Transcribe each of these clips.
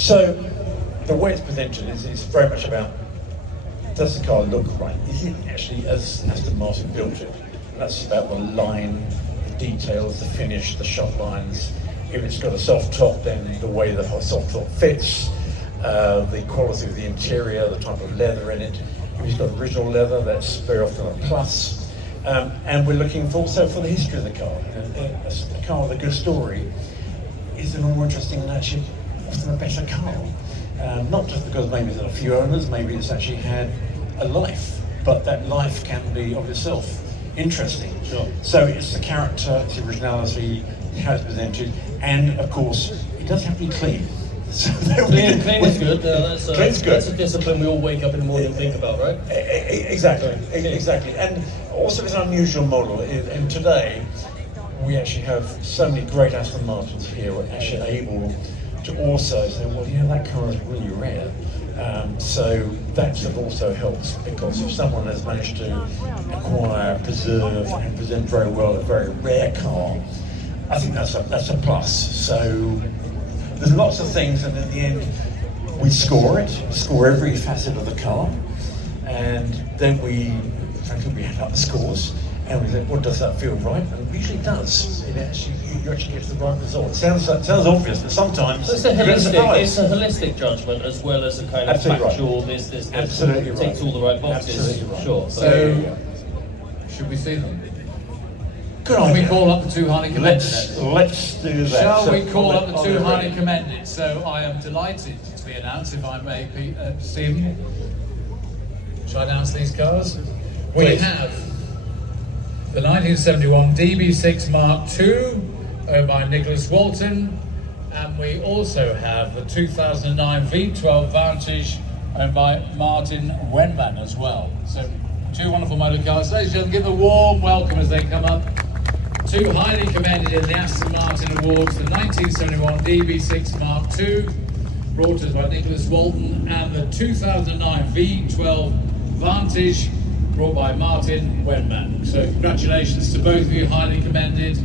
So the way it's presented is very much about, does the car look right? Is it actually as Aston Martin built it? And that's about the line, the details, the finish, the shot lines. If it's got a soft top, then the way the soft top fits, the quality of the interior, the type of leather in it. If it's got original leather, that's very often a plus. And we're looking also for the history of the car. A car with a good story is a more interesting and actually often a better car. Not just because maybe there's a few owners, maybe it's actually had a life, but that life can be of itself interesting. Sure. So it's the character, it's the originality, how it's presented, and of course, it does have to be clean. So clean is good. Clean's good. That's a discipline we all wake up in the morning and think about, right? Exactly, exactly. And also it's an unusual model, and today we actually have so many great Aston Martins here who are actually able to also say, well, you know, that car is really rare. So that sort of also helps, because if someone has managed to acquire, preserve, and present very well a very rare car, I think that's a plus. So there's lots of things, and in the end, we score every facet of the car, and then frankly, we add up the scores, and we think, well, does that feel right? And it usually does. You actually get to the right result. It sounds obvious, but sometimes so it's a holistic judgment as well as a kind of factual. Right. This Absolutely takes all the right boxes. Absolutely right. Sure. So, should we see them? Good Can idea. we call up the two highly commended? Let's do that. Shall we call up the two highly commended? So I am delighted to be announced, if I may, Stephen. Shall I announce these cars? We Please. have the 1971 DB6 MkII, owned by Nicholas Walton, and we also have the 2009 V12 Vantage, owned by Martin Wenman as well. So two wonderful motor cars. Ladies and gentlemen, give them a warm welcome as they come up. Two highly commended in the Aston Martin Awards, the 1971 DB6 MkII, brought to us by Nicholas Walton, and the 2009 V12 Vantage, brought by Martin Wenman. So congratulations to both of you, highly commended.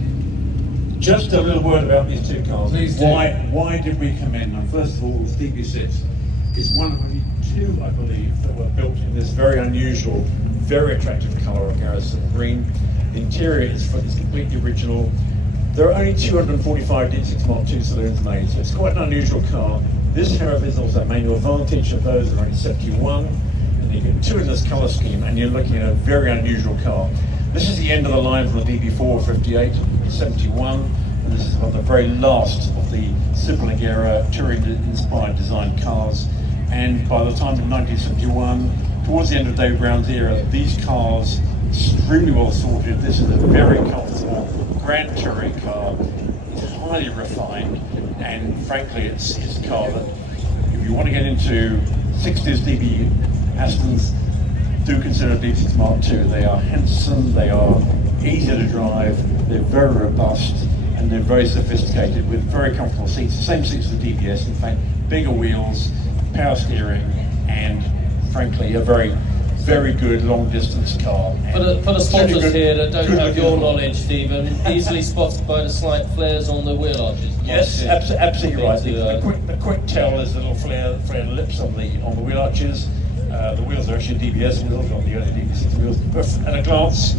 Just a little word about these two cars. Please do. Why did we commend them? First of all, the DB6 is one of only two, I believe, that were built in this very unusual, very attractive colour of Garrison green. The interior is completely original. There are only 245 DB6 MkII saloons made, so it's quite an unusual car. This, however, is also a manual Vantage. Of those are only 71, and you get two in this colour scheme, and you're looking at a very unusual car. This is the end of the line for the DB4 58, 71, and this is one of the very last of the sibling era touring-inspired design cars. And by the time of 1971, towards the end of Dave Brown's era, these cars extremely well sorted. This is a very comfortable grand touring car. It's highly refined, and frankly, it's a car that, if you want to get into 60s DB Astons, do consider DB6 MkII. They are handsome, they are easy to drive, they're very robust, and they're very sophisticated with very comfortable seats. The same seats as the DBS, in fact, bigger wheels, power steering, and frankly, a very good long distance car. For the spotters here that don't have your knowledge, Stephen, easily spotted by the slight flares on the wheel arches. Yes, absolutely right. The quick tell is the little flare lips on the wheel arches. The wheels are actually DBS wheels, not the early DB6 wheels. But at a glance,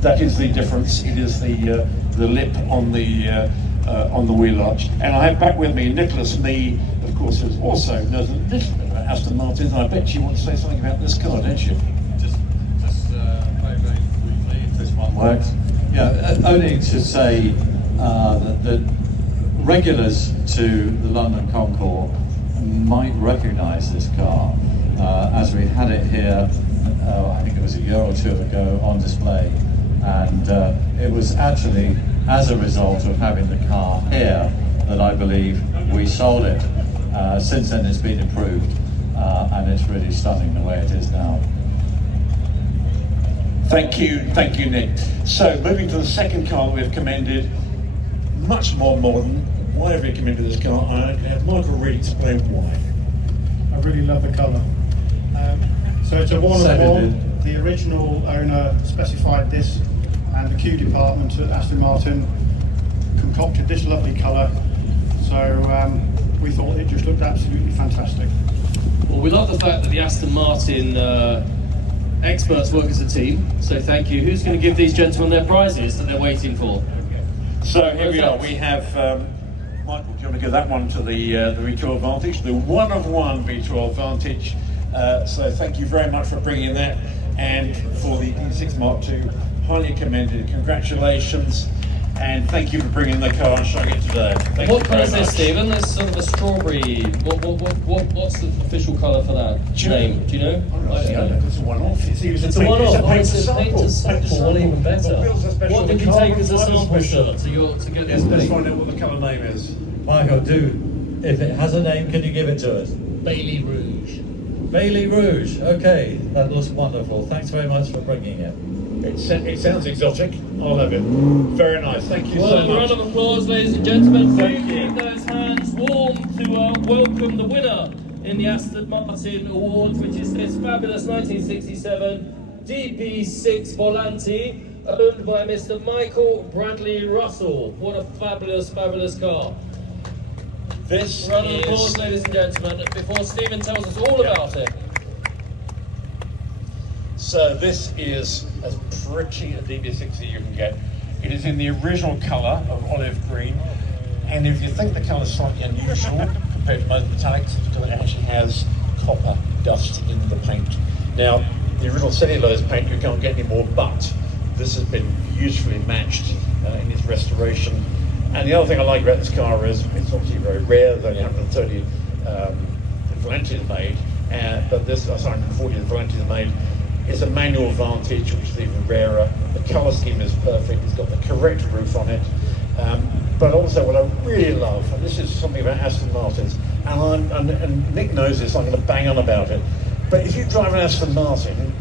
that is the difference. It is the lip on the wheel arch. And I have back with me Nicholas Mee, of course, who also knows a little bit about Aston Martin. I bet you want to say something about this car, don't you? Just very briefly, if this one works. Yeah, only to say that regulars to the London Concours might recognise this car, as we had it here, I think it was a year or two ago, on display. And it was actually as a result of having the car here that I believe we sold it. Since then it's been improved, and it's really stunning the way it is now. Thank you, Nick. So moving to the second car that we've commended, much more modern. Why have we commended this car? I have Michael really explain why. I really love the colour. So it's a one-of-one. The original owner specified this, and the Q department at Aston Martin concocted this lovely colour. So we thought it just looked absolutely fantastic. Well, we love the fact that the Aston Martin experts work as a team, so thank you. Who's going to give these gentlemen their prizes that they're waiting for? So here we are. We have Michael. Do you want to give that one to the V12 Vantage, the one-of-one V12 Vantage? So thank you very much for bringing that, and for the DB6 MkII, highly commended. Congratulations, and thank you for bringing the car and showing it today. Thank What you colour very is this, much. Stephen? There's sort of a strawberry. What's the official colour for that name? Do you know? I don't know. It's a one-off. It's a one-off. Oh, it's a painter's sample. Well, even better. What did you take as a sample, sir, to get this Let's thing? find out what the colour name is. Michael, if it has a name, can you give it to us? Bailey Rouge. Bailey Rouge, okay, that looks wonderful. Thanks very much for bringing it. It sounds exotic. I'll have it. Very nice. Thank you Well, so a much. round of applause, ladies and gentlemen. Thank Do you. keep those hands warm to welcome the winner in the Aston Martin Awards, which is this fabulous 1967 DB6 Volante, owned by Mr. Michael Bradley Russell. What a fabulous, fabulous car. This Round of is applause, ladies and gentlemen, before Stephen tells us all about it. So this is as pretty a DB6 as you can get. It is in the original colour of olive green, and if you think the colour is slightly unusual compared to most metallics, it's because it actually has copper dust in the paint. Now, the original cellulose paint you can't get anymore, but this has been beautifully matched in its restoration. And the other thing I like about this car is it's obviously very rare. There's only 130 Volantes made, but this 140 Volantes made. It's a manual Vantage, which is even rarer. The colour scheme is perfect. It's got the correct roof on it. But also what I really love, and this is something about Aston Martins, and Nick knows this, I'm going to bang on about it, but if you drive an Aston Martin,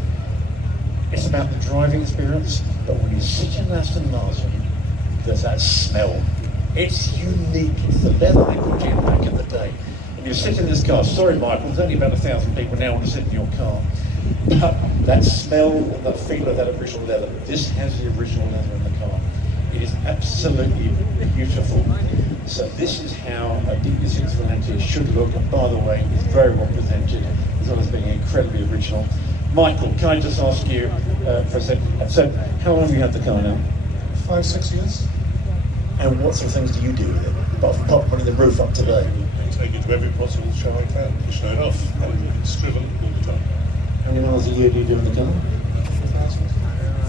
it's about the driving experience, but when you sit in an Aston Martin, there's that smell. It's unique. It's the leather they put in back in the day. And you sit in this car, sorry Michael, there's only about 1,000 people now want to sit in your car. But that smell, that feel of that original leather, this has the original leather in the car. It is absolutely beautiful. So this is how a DB6 Volante should look, and by the way, it's very well presented, as well as being incredibly original. Michael, can I just ask you for a second, so how long have you had the car now? 5-6 years. And what sort of things do you do with it, apart from putting the roof up today? Take it to every possible show I can. Show it off. It's driven all the time. How many miles a year do you do in the car?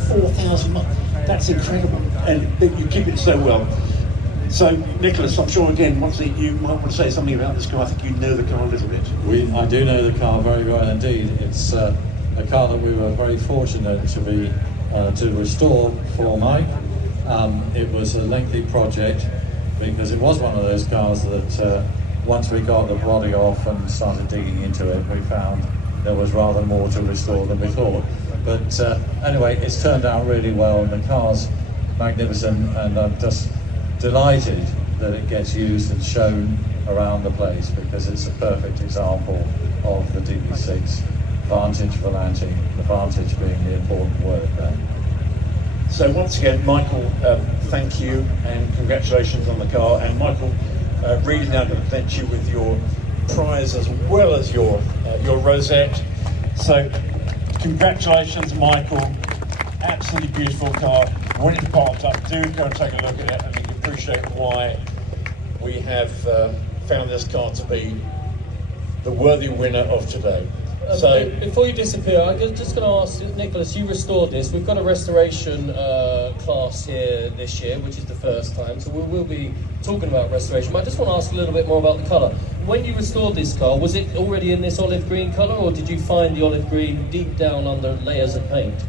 4,000 miles. That's incredible. And you keep it so well. So, Nicholas, I'm sure again, you might want to say something about this car. I think you know the car a little bit. I do know the car very well indeed. It's a car that we were very fortunate to restore for Mike. It was a lengthy project because it was one of those cars that once we got the body off and started digging into it, we found there was rather more to restore than we thought. But anyway, it's turned out really well, and the car's magnificent, and I'm just delighted that it gets used and shown around the place, because it's a perfect example of the DB6 Vantage Volante, the Vantage being the important word there. So once again, Michael, thank you and congratulations on the car. And Michael, Reed is now going to present you with your prize as well as your rosette. So congratulations, Michael. Absolutely beautiful car. When it's parked up, do go and take a look at it, and you can appreciate why we have found this car to be the worthy winner of today. So before you disappear, I'm just going to ask Nicholas, you restored this. We've got a restoration class here this year, which is the first time, so we'll be talking about restoration. But I just want to ask a little bit more about the colour. When you restored this car, was it already in this olive green colour, or did you find the olive green deep down under layers of paint?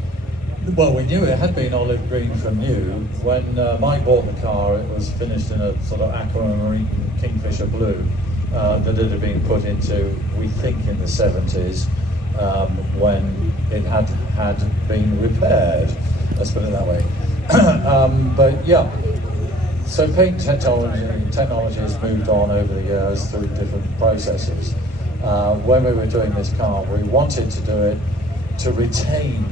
Well, we knew it had been olive green from new. When Mike bought the car, it was finished in a sort of aquamarine kingfisher blue that it had been put into, we think, in the 70s when it had been repaired. Let's put it that way. But yeah, so paint technology has moved on over the years through different processes. When we were doing this car, we wanted to do it to retain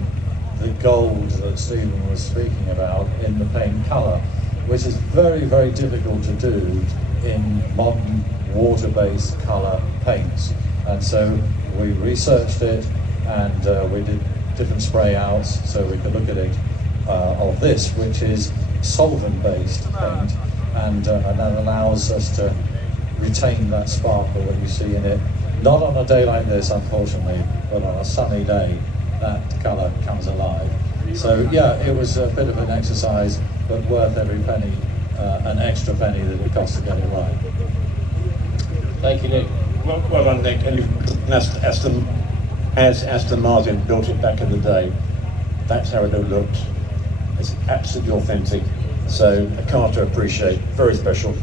the gold that Stephen was speaking about in the paint colour, which is very, very difficult to do in modern water-based colour paints. And so we researched it, and we did different spray outs so we could look at it of this, which is solvent-based paint, and that allows us to retain that sparkle that you see in it. Not on a day like this, unfortunately, but on a sunny day, that colour comes alive. So yeah, it was a bit of an exercise, but worth every penny, an extra penny that it costs to get it right. Thank you, Nick. Well done, Nick. And as Aston Martin built it back in the day, that's how it looked. It's absolutely authentic. So a car to appreciate, very special.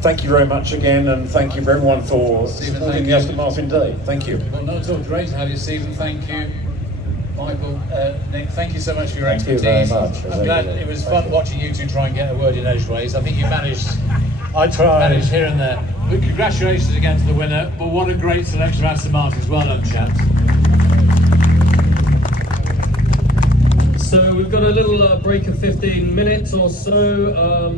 Thank you very much again, and thank you for everyone for supporting the Aston Martin Day. Thank you. Well, not at all. Great to have you, Stephen. Thank you. Michael, Nick, thank you so much for your Thank you expertise. very much. I'm glad it was fun watching you two try and get a word in edgeways. I think you managed. I tried. Managed here and there. But congratulations again to the winner. But what a great selection of Aston Martins. Well done, chaps. So we've got a little break of 15 minutes or so.